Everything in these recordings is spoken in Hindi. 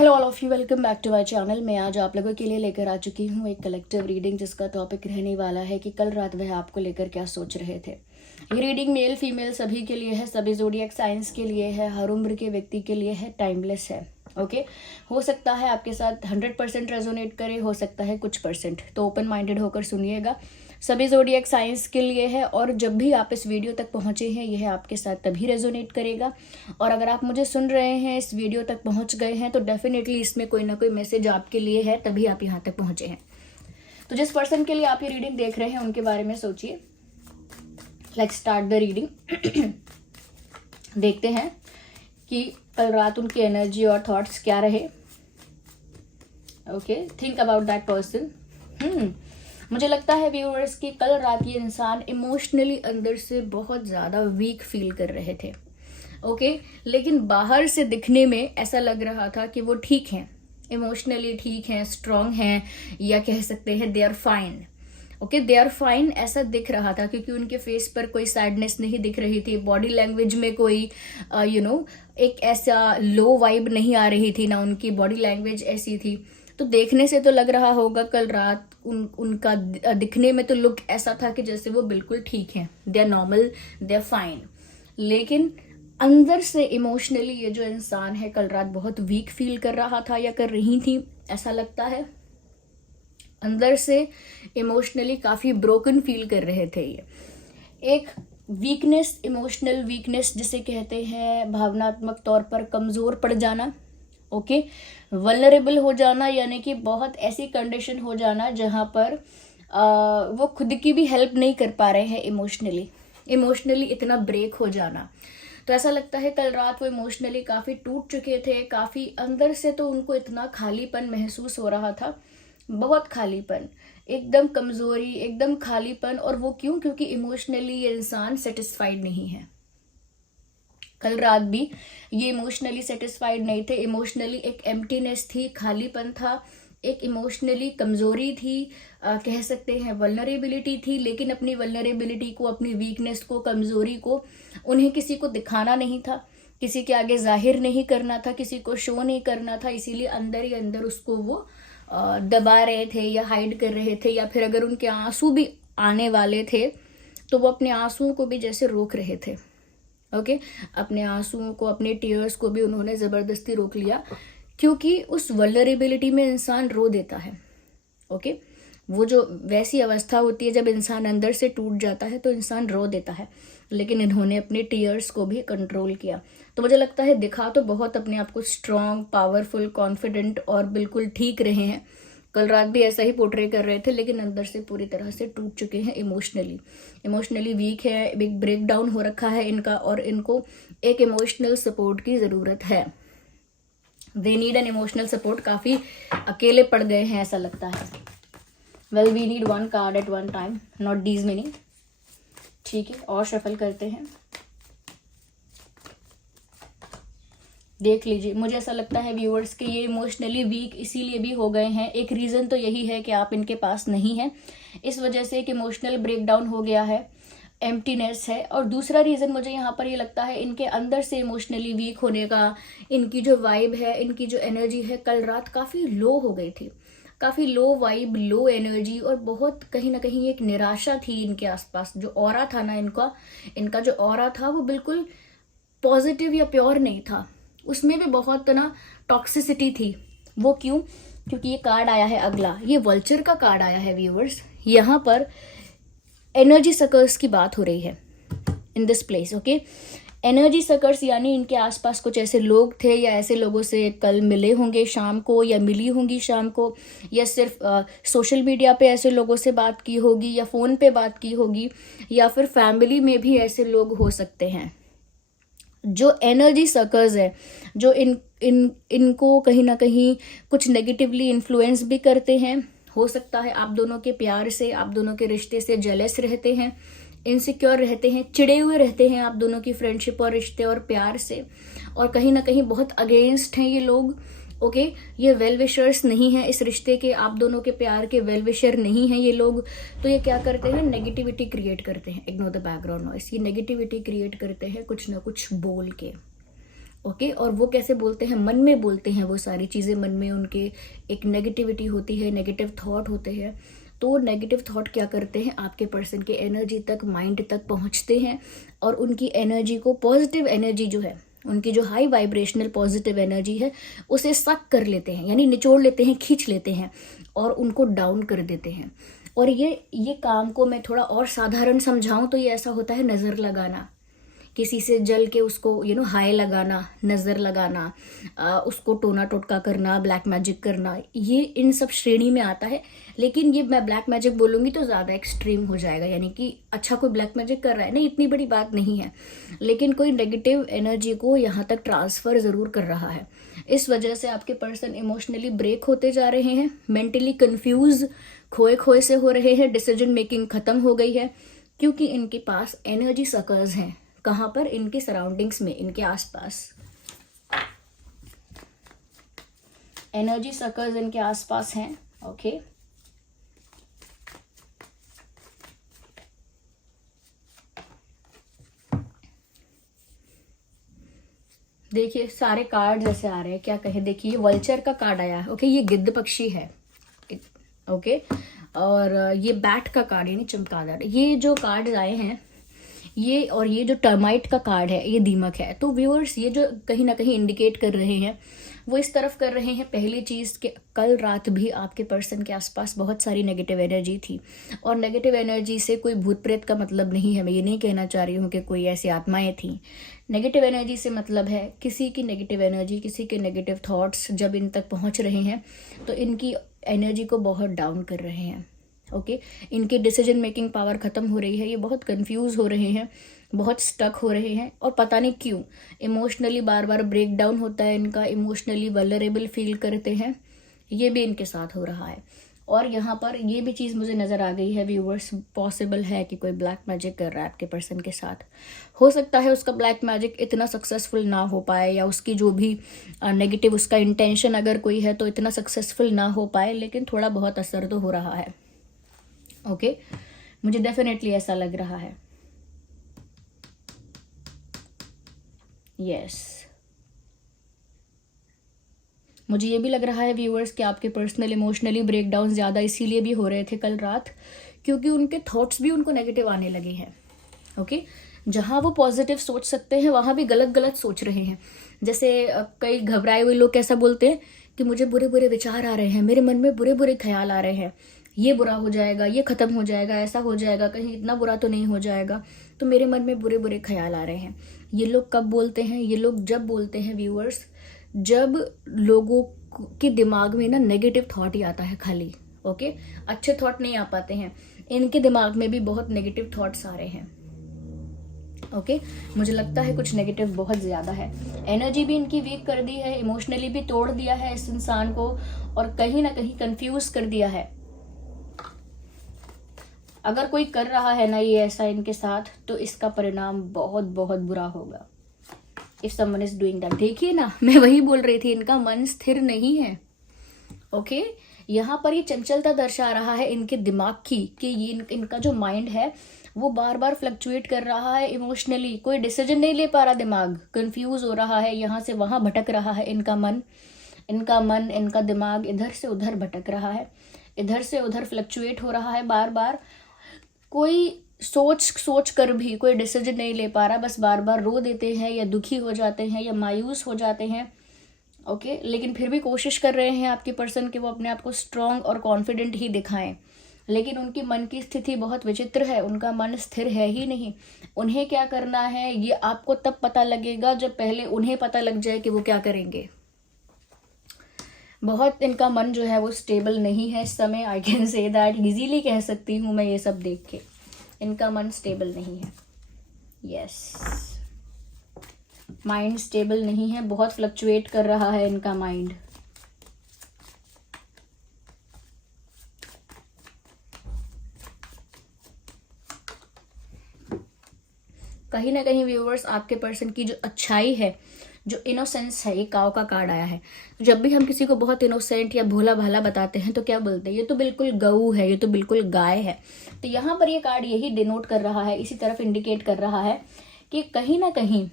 Hello all of you, welcome back to my channel. मैं आज आप लोगों के लिए लेकर आ चुकी हूँ एक कलेक्टिव रीडिंग, जिसका टॉपिक रहने वाला है कि कल रात वह आपको लेकर क्या सोच रहे थे। ये रीडिंग मेल फीमेल सभी के लिए है, सभी ज़ोडिएक साइंस के लिए है, हर उम्र के व्यक्ति के लिए है, टाइमलेस है। ओके हो सकता है आपके साथ 100% रेजोनेट करे, हो सकता है कुछ परसेंट, तो ओपन माइंडेड होकर सुनिएगा। सभी ज़ोडिएक साइंस के लिए है और जब भी आप इस वीडियो तक पहुंचे हैं यह आपके साथ तभी रेजोनेट करेगा। और अगर आप मुझे सुन रहे हैं, इस वीडियो तक पहुंच गए हैं, तो डेफिनेटली इसमें कोई ना कोई मैसेज आपके लिए है, तभी आप यहाँ तक पहुंचे हैं। तो जिस पर्सन के लिए आप ये रीडिंग देख रहे हैं उनके बारे में सोचिए। Let's start the reading. देखते हैं कि कल रात उनकी एनर्जी और थॉट्स क्या रहे। Okay, think about that person. मुझे लगता है व्यूअर्स कि कल रात ये इंसान इमोशनली अंदर से बहुत ज़्यादा वीक फील कर रहे थे। ओके, लेकिन बाहर से दिखने में ऐसा लग रहा था कि वो ठीक हैं, इमोशनली ठीक हैं, स्ट्रांग हैं, या कह सकते हैं they are fine. Okay, they are fine ऐसा दिख रहा था, क्योंकि उनके फेस पर कोई सैडनेस नहीं दिख रही थी, बॉडी लैंग्वेज में कोई एक ऐसा लो वाइब नहीं आ रही थी, ना उनकी बॉडी लैंग्वेज ऐसी थी। तो देखने से तो लग रहा होगा कल रात उनका दिखने में तो लुक ऐसा था कि जैसे वो बिल्कुल ठीक हैं, they are normal, they are fine. लेकिन अंदर से इमोशनली ये जो इंसान है कल रात बहुत वीक फील कर रहा था या कर रही थी, ऐसा लगता है। अंदर से इमोशनली काफ़ी ब्रोकन फील कर रहे थे। ये एक वीकनेस, इमोशनल वीकनेस जिसे कहते हैं, भावनात्मक तौर पर कमज़ोर पड़ जाना। ओके, वल्नरेबल हो जाना, यानी कि बहुत ऐसी कंडीशन हो जाना जहाँ पर वो खुद की भी हेल्प नहीं कर पा रहे हैं, इमोशनली इतना ब्रेक हो जाना। तो ऐसा लगता है कल रात वो इमोशनली काफ़ी टूट चुके थे, काफ़ी अंदर से तो उनको इतना खालीपन महसूस हो रहा था, बहुत खालीपन, एकदम कमज़ोरी, एकदम खालीपन। और वो क्यों? क्योंकि इमोशनली ये इंसान सेटिस्फाइड नहीं है। कल रात भी ये इमोशनली सेटिस्फाइड नहीं थे, इमोशनली एक एम्प्टीनेस थी, खालीपन था, एक इमोशनली कमज़ोरी थी, कह सकते हैं वल्नरेबिलिटी थी। लेकिन अपनी वल्नरेबिलिटी को, अपनी वीकनेस को, कमज़ोरी को उन्हें किसी को दिखाना नहीं था, किसी के आगे जाहिर नहीं करना था, किसी को शो नहीं करना था। इसीलिए अंदर ही अंदर उसको वो दबा रहे थे या हाइड कर रहे थे, या फिर अगर उनके आंसू भी आने वाले थे तो वो अपने आंसुओं को भी जैसे रोक रहे थे। ओके, अपने आंसुओं को, अपने टीयर्स को भी उन्होंने ज़बरदस्ती रोक लिया, क्योंकि उस वल्नरेबिलिटी में इंसान रो देता है। ओके, वो जो वैसी अवस्था होती है जब इंसान अंदर से टूट जाता है तो इंसान रो देता है, लेकिन इन्होंने अपने टीयर्स को भी कंट्रोल किया। तो मुझे लगता है दिखा तो बहुत अपने आप को स्ट्रॉन्ग, पावरफुल, कॉन्फिडेंट और बिल्कुल ठीक रहे हैं। कल रात भी ऐसा ही पोर्ट्रे कर रहे थे, लेकिन अंदर से पूरी तरह से टूट चुके हैं, इमोशनली वीक है, एक ब्रेक डाउन हो रखा है इनका, और इनको एक इमोशनल सपोर्ट की ज़रूरत है। They need an emotional support, काफ़ी अकेले पड़ गए हैं ऐसा लगता है। Well, we need one card at one time, not these many. ठीक है, और शफल करते हैं, देख लीजिए। मुझे ऐसा लगता है व्यूअर्स कि ये इमोशनली वीक इसीलिए भी हो गए हैं। एक रीज़न तो यही है कि आप इनके पास नहीं हैं, इस वजह से एक इमोशनल ब्रेकडाउन हो गया है, एम्प्टीनेस है। और दूसरा रीज़न मुझे यहाँ पर ये लगता है इनके अंदर से इमोशनली वीक होने का, इनकी जो वाइब है, इनकी जो एनर्जी है, कल रात काफ़ी लो हो गई थी, काफ़ी लो वाइब, लो एनर्जी, और बहुत कहीं ना कहीं एक निराशा थी इनके आसपास। जो ऑरा था ना इनका जो ऑरा था वो बिल्कुल पॉजिटिव या प्योर नहीं था, उसमें भी बहुत ना टॉक्सिसिटी थी। वो क्यों? क्योंकि ये कार्ड आया है अगला, ये वल्चर का कार्ड आया है व्यूअर्स। यहाँ पर एनर्जी सकर्स की बात हो रही है in this place. Okay, energy suckers यानी इनके आसपास कुछ ऐसे लोग थे, या ऐसे लोगों से कल मिले होंगे शाम को, या मिली होंगी शाम को, या सिर्फ सोशल मीडिया पे ऐसे लोगों से बात की होगी, या फ़ोन पे बात की होगी, या फिर फैमिली में भी ऐसे लोग हो सकते हैं जो एनर्जी सकर्स है, जो इनको कहीं ना कहीं कुछ नेगेटिवली इन्फ्लुएंस भी करते हैं। हो सकता है आप दोनों के प्यार से, आप दोनों के रिश्ते से जेलस रहते हैं, इनसिक्योर रहते हैं, चिड़े हुए रहते हैं आप दोनों की फ्रेंडशिप और रिश्ते और प्यार से, और कहीं ना कहीं बहुत अगेंस्ट हैं ये लोग। ओके, ये वेल विशर्स नहीं हैं इस रिश्ते के, आप दोनों के प्यार के वेल विशर नहीं हैं ये लोग। तो ये क्या करते हैं? नेगेटिविटी क्रिएट करते हैं। Ignore the background noise. ये नेगेटिविटी क्रिएट करते हैं कुछ ना कुछ बोल के। ओके। और वो कैसे बोलते हैं, मन में बोलते हैं वो सारी चीज़ें, मन में उनके एक नेगेटिविटी होती है, नेगेटिव थॉट होते हैं। तो नेगेटिव थॉट क्या करते हैं, आपके पर्सन के एनर्जी तक, माइंड तक पहुंचते हैं और उनकी एनर्जी को, पॉजिटिव एनर्जी जो है, उनकी जो हाई वाइब्रेशनल पॉजिटिव एनर्जी है, उसे सक कर लेते हैं, यानी निचोड़ लेते हैं, खींच लेते हैं और उनको डाउन कर देते हैं। और ये काम को मैं थोड़ा और साधारण समझाऊं तो ये ऐसा होता है, नज़र लगाना, किसी से जल के उसको हाय लगाना, नज़र लगाना, उसको टोना टोटका करना, ब्लैक मैजिक करना, ये इन सब श्रेणी में आता है। लेकिन ये मैं ब्लैक मैजिक बोलूँगी तो ज़्यादा एक्सट्रीम हो जाएगा, यानी कि अच्छा कोई ब्लैक मैजिक कर रहा है, नहीं इतनी बड़ी बात नहीं है, लेकिन कोई नेगेटिव एनर्जी को यहाँ तक ट्रांसफ़र ज़रूर कर रहा है। इस वजह से आपके पर्सन इमोशनली ब्रेक होते जा रहे हैं, मेंटली कन्फ्यूज़, खोए खोए से हो रहे हैं, डिसीजन मेकिंग ख़त्म हो गई है, क्योंकि इनके पास एनर्जी सकर्स हैं। कहाँ पर, इनके सराउंडिंग्स में, इनके आसपास एनर्जी सर्कल्स इनके आसपास हैं। ओके, देखिए सारे कार्ड जैसे आ रहे हैं, क्या कहे, देखिए वल्चर का कार्ड आया है। ओके, ये गिद्ध पक्षी है। ओके, और ये बैट का कार्ड यानी चमगादड़। ये जो कार्ड आए हैं, ये और ये जो टर्माइट का कार्ड है, ये दीमक है। तो व्यूअर्स, ये जो कहीं ना कहीं इंडिकेट कर रहे हैं, वो इस तरफ कर रहे हैं, पहली चीज़ कि कल रात भी आपके पर्सन के आसपास बहुत सारी नेगेटिव एनर्जी थी। और नेगेटिव एनर्जी से कोई भूत प्रेत का मतलब नहीं है, मैं ये नहीं कहना चाह रही हूँ कि कोई ऐसी आत्माएं थी। नेगेटिव एनर्जी से मतलब है किसी की नेगेटिव एनर्जी, किसी के नेगेटिव थॉट्स जब इन तक पहुँच रहे हैं तो इनकी एनर्जी को बहुत डाउन कर रहे हैं। ओके, इनकी डिसीजन मेकिंग पावर ख़त्म हो रही है, ये बहुत कंफ्यूज हो रहे हैं, बहुत स्टक हो रहे हैं, और पता नहीं क्यों इमोशनली बार बार ब्रेक डाउन होता है इनका, इमोशनली वल्नरेबल फील करते हैं, ये भी इनके साथ हो रहा है। और यहाँ पर ये भी चीज़ मुझे नज़र आ गई है व्यूवर्स, पॉसिबल है कि कोई ब्लैक मैजिक कर रहा है आपके पर्सन के साथ। हो सकता है उसका ब्लैक मैजिक इतना सक्सेसफुल ना हो पाए, या उसकी जो भी नेगेटिव उसका इंटेंशन अगर कोई है तो इतना सक्सेसफुल ना हो पाए, लेकिन थोड़ा बहुत असर तो हो रहा है। ओके, मुझे डेफिनेटली ऐसा लग रहा है। यस, मुझे ये भी लग रहा है व्यूअर्स कि आपके पर्सनल इमोशनली ब्रेकडाउन ज़्यादा इसीलिए भी हो रहे थे कल रात, क्योंकि उनके थॉट्स भी उनको नेगेटिव आने लगे हैं। ओके, जहाँ वो पॉजिटिव सोच सकते हैं वहाँ भी गलत गलत सोच रहे हैं। जैसे कई घबराए हुए लोग कैसा बोलते हैं कि मुझे बुरे बुरे विचार आ रहे हैं, मेरे मन में बुरे बुरे ख्याल आ रहे हैं, ये बुरा हो जाएगा, ये ख़त्म हो जाएगा, ऐसा हो जाएगा, कहीं इतना बुरा तो नहीं हो जाएगा, तो मेरे मन में बुरे बुरे ख्याल आ रहे हैं। ये लोग कब बोलते हैं, ये लोग जब बोलते हैं व्यूअर्स, जब लोगों के दिमाग में ना नेगेटिव थॉट ही आता है खाली। ओके, अच्छे थॉट नहीं आ पाते हैं, इनके दिमाग में भी बहुत नेगेटिव थॉट्स आ रहे हैं। ओके, मुझे लगता है कुछ नेगेटिव बहुत ज़्यादा है, एनर्जी भी इनकी वीक कर दी है, इमोशनली भी तोड़ दिया है इस इंसान को, और कहीं ना कहीं कंफ्यूज कर दिया है। अगर कोई कर रहा है ना ये ऐसा इनके साथ, तो इसका परिणाम बहुत बहुत बुरा होगा। If someone is doing that, देखिए ना, मैं वही बोल रही थी, इनका मन स्थिर नहीं है। ओके, यहाँ पर ये चंचलता दर्शा रहा है इनके दिमाग की, कि ये इनका जो माइंड है वो बार बार फ्लक्चुएट कर रहा है इमोशनली, कोई डिसीजन नहीं ले पा रहा, दिमाग कंफ्यूज हो रहा है, यहाँ से वहाँ भटक रहा है इनका मन, इनका दिमाग इधर से उधर भटक रहा है, इधर से उधर फ्लक्चुएट हो रहा है बार बार। कोई सोच कर भी कोई डिसीजन नहीं ले पा रहा, बस बार बार रो देते हैं, या दुखी हो जाते हैं, या मायूस हो जाते हैं। ओके, लेकिन फिर भी कोशिश कर रहे हैं आपके पर्सन के वो अपने आप को स्ट्रांग और कॉन्फिडेंट ही दिखाएं, लेकिन उनकी मन की स्थिति बहुत विचित्र है, उनका मन स्थिर है ही नहीं। उन्हें क्या करना है ये आपको तब पता लगेगा जब पहले उन्हें पता लग जाए कि वो क्या करेंगे। बहुत इनका मन जो है वो स्टेबल नहीं है इस समय, I can say that, easily कह सकती हूँ मैं ये सब देख के, इनका मन स्टेबल नहीं है। यस, माइंड स्टेबल नहीं है, बहुत फ्लक्चुएट कर रहा है इनका माइंड। कहीं ना कहीं व्यूअर्स, आपके पर्सन की जो अच्छाई है, जो इनोसेंस है, ये काव का कार्ड आया है। जब भी हम किसी को बहुत इनोसेंट या भोला भाला बताते हैं तो क्या बोलते हैं, ये तो बिल्कुल गऊ है, ये तो बिल्कुल गाय है। तो यहाँ पर ये कार्ड यही डिनोट कर रहा है, इसी तरफ इंडिकेट कर रहा है कि कहीं ना कहीं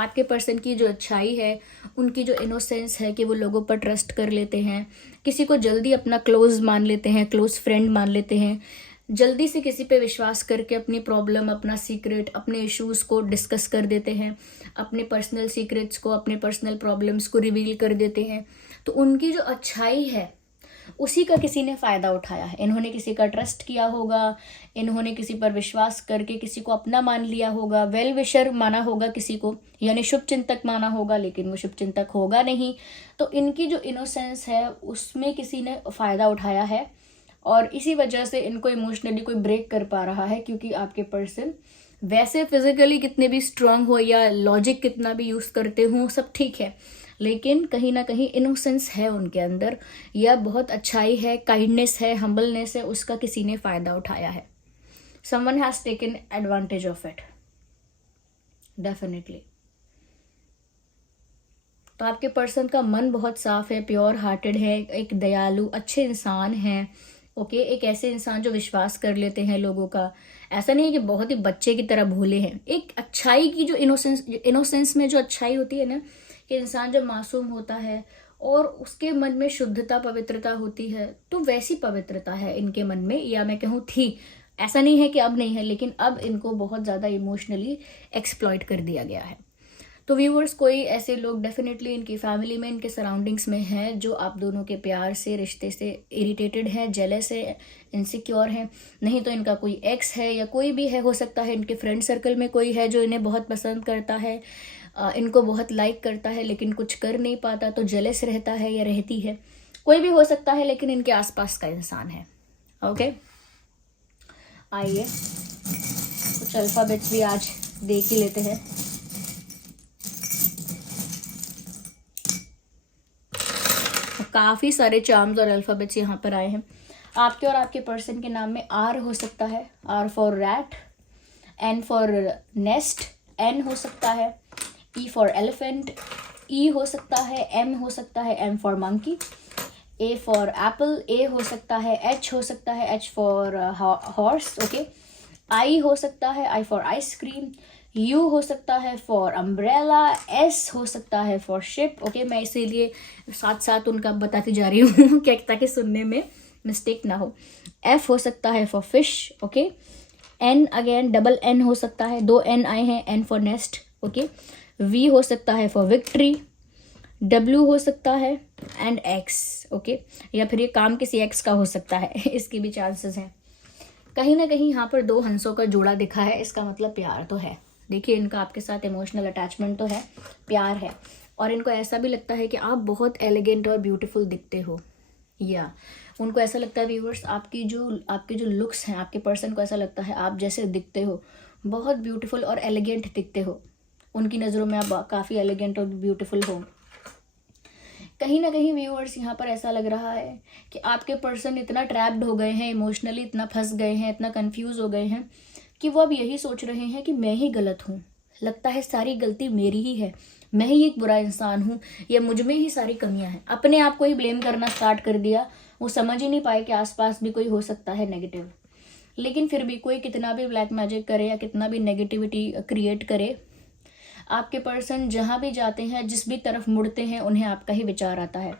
आपके पर्सन की जो अच्छाई है, उनकी जो इनोसेंस है कि वो लोगों पर ट्रस्ट कर लेते हैं, किसी को जल्दी अपना क्लोज मान लेते हैं, क्लोज फ्रेंड मान लेते हैं, जल्दी से किसी पे विश्वास करके अपनी प्रॉब्लम, अपना सीक्रेट, अपने इश्यूज़ को डिस्कस कर देते हैं, अपने पर्सनल सीक्रेट्स को, अपने पर्सनल प्रॉब्लम्स को रिवील कर देते हैं। तो उनकी जो अच्छाई है उसी का किसी ने फ़ायदा उठाया है। इन्होंने किसी का ट्रस्ट किया होगा, इन्होंने किसी पर विश्वास करके किसी को अपना मान लिया होगा, वेल विशर माना होगा किसी को, यानी शुभ चिंतक माना होगा, लेकिन वो शुभ चिंतक होगा नहीं। तो इनकी जो इनोसेंस है उसमें किसी ने फ़ायदा उठाया है और इसी वजह से इनको इमोशनली कोई ब्रेक कर पा रहा है। क्योंकि आपके पर्सन वैसे फिजिकली कितने भी स्ट्रांग हो या लॉजिक कितना भी यूज़ करते हों, सब ठीक है, लेकिन कहीं ना कहीं इनोसेंस है उनके अंदर, या बहुत अच्छाई है, काइंडनेस है, हम्बलनेस है, उसका किसी ने फ़ायदा उठाया है। Someone has taken advantage of it definitely. तो आपके पर्सन का मन बहुत साफ है, प्योर हार्टेड है, एक दयालु अच्छे इंसान हैं। ओके, एक ऐसे इंसान जो विश्वास कर लेते हैं लोगों का। ऐसा नहीं है कि बहुत ही बच्चे की तरह भोले हैं। एक अच्छाई की जो इनोसेंस में जो अच्छाई होती है ना, कि इंसान जब मासूम होता है और उसके मन में शुद्धता, पवित्रता होती है, तो वैसी पवित्रता है इनके मन में, या मैं कहूँ थी। ऐसा नहीं है कि अब नहीं है, लेकिन अब इनको बहुत ज़्यादा इमोशनली एक्सप्लॉइट कर दिया गया है। तो व्यूअर्स, कोई ऐसे लोग डेफिनेटली इनकी फैमिली में, इनके सराउंडिंग्स में हैं जो आप दोनों के प्यार से, रिश्ते से इरिटेटेड है, जेलस है, इनसिक्योर हैं। नहीं तो इनका कोई एक्स है या कोई भी है, हो सकता है इनके फ्रेंड सर्कल में कोई है जो इन्हें बहुत पसंद करता है, इनको बहुत लाइक करता है, लेकिन कुछ कर नहीं पाता तो जेलस रहता है या रहती है। कोई भी हो सकता है, लेकिन इनके आसपास का इंसान है। ओके, आइए कुछ अल्फाबेट्स भी आज देख ही लेते हैं। काफ़ी सारे चार्म्स और अल्फ़ाबेट्स यहाँ पर आए हैं। आपके और आपके पर्सन के नाम में आर हो सकता है, R for rat, N for nest, N हो सकता है, ई फॉर एलिफेंट, ई हो सकता है, एम हो सकता है, M for monkey, A for apple, A हो सकता है, एच हो सकता है, H for horse. Okay, I हो सकता है, आई फॉर आइसक्रीम, यू हो सकता है फॉर अम्ब्रेला, एस हो सकता है फॉर शिप। ओके, मैं इसीलिए साथ साथ उनका बताती जा रही हूँ क्या, ताकि सुनने में मिस्टेक ना हो। एफ हो सकता है for fish. Okay, N again double N हो सकता है, 2 एन आए हैं, N for nest. Okay, V हो सकता है फॉर विक्ट्री, डब्ल्यू हो सकता है, एंड एक्स। ओके, या फिर ये काम किसी एक्स का हो सकता है, इसकी भी चांसेस हैं। कहीं ना कहीं यहाँ पर 2 हंसों का जोड़ा दिखा है, इसका मतलब प्यार तो है। देखिए, इनका आपके साथ इमोशनल अटैचमेंट तो है, प्यार है, और इनको ऐसा भी लगता है कि आप बहुत एलिगेंट और ब्यूटीफुल दिखते हो, या उनको ऐसा लगता है व्यूअर्स, आपके जो लुक्स हैं, आपके पर्सन को ऐसा लगता है आप जैसे दिखते हो बहुत ब्यूटीफुल और एलिगेंट दिखते हो। उनकी नज़रों में आप काफ़ी एलिगेंट और ब्यूटीफुल हो। कहीं ना कहीं व्यूअर्स, यहाँ पर ऐसा लग रहा है कि आपके पर्सन इतना ट्रैप्ड हो गए हैं इमोशनली, इतना फंस गए हैं, इतना कंफ्यूज हो गए हैं कि वो अब यही सोच रहे हैं कि मैं ही गलत हूँ। लगता है सारी गलती मेरी ही है, मैं ही एक बुरा इंसान हूँ, या मुझ में ही सारी कमियां हैं। अपने आप को ही ब्लेम करना स्टार्ट कर दिया। वो समझ ही नहीं पाए कि आसपास भी कोई हो सकता है नेगेटिव। लेकिन फिर भी कोई कितना भी ब्लैक मैजिक करे या कितना भी नेगेटिविटी क्रिएट करे, आपके पर्सन जहाँ भी जाते हैं, जिस भी तरफ मुड़ते हैं, उन्हें आपका ही विचार आता है।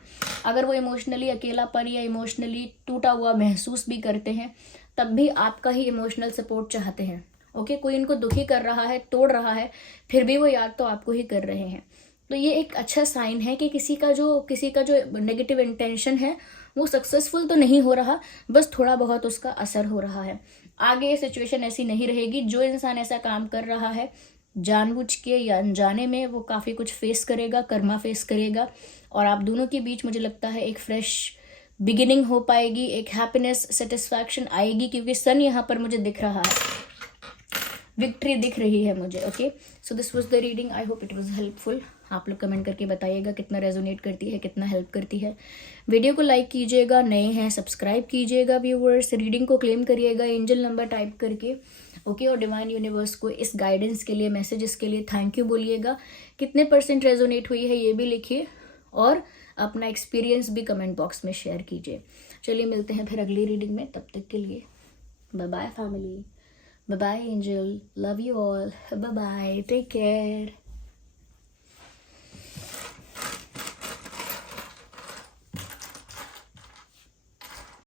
अगर वो इमोशनली अकेलापन या इमोशनली टूटा हुआ महसूस भी करते हैं, तब भी आपका ही इमोशनल सपोर्ट चाहते हैं। ओके, कोई इनको दुखी कर रहा है, तोड़ रहा है, फिर भी वो याद तो आपको ही कर रहे हैं। तो ये एक अच्छा साइन है कि किसी का जो नेगेटिव इंटेंशन है वो सक्सेसफुल तो नहीं हो रहा, बस थोड़ा बहुत उसका असर हो रहा है। आगे ये सिचुएशन ऐसी नहीं रहेगी। जो इंसान ऐसा काम कर रहा है जानबूझ के या अनजाने में, वो काफ़ी कुछ फेस करेगा, कर्मा फेस करेगा, और आप दोनों के बीच मुझे लगता है एक फ्रेश बिगिनिंग हो पाएगी, एक हैप्पीनेस, सेटिस्फैक्शन आएगी, क्योंकि सन यहाँ पर मुझे दिख रहा है, विक्ट्री दिख रही है मुझे। Okay, so this was the reading, I hope it was helpful. आप लोग कमेंट करके बताइएगा कितना रेजोनेट करती है, कितना हेल्प करती है। वीडियो को लाइक कीजिएगा, नए हैं सब्सक्राइब कीजिएगा व्यूअर्स, रीडिंग को क्लेम करिएगा एंजल नंबर टाइप करके। ओके, और डिवाइन यूनिवर्स को इस गाइडेंस के लिए, मैसेजेस के लिए थैंक यू बोलिएगा। कितने % रेजोनेट हुई है ये भी लिखिए, और अपना एक्सपीरियंस भी कमेंट बॉक्स में शेयर कीजिए। चलिए मिलते हैं फिर अगली रीडिंग में, तब तक के लिए bye bye family, bye bye angel, love you all, bye bye, take care.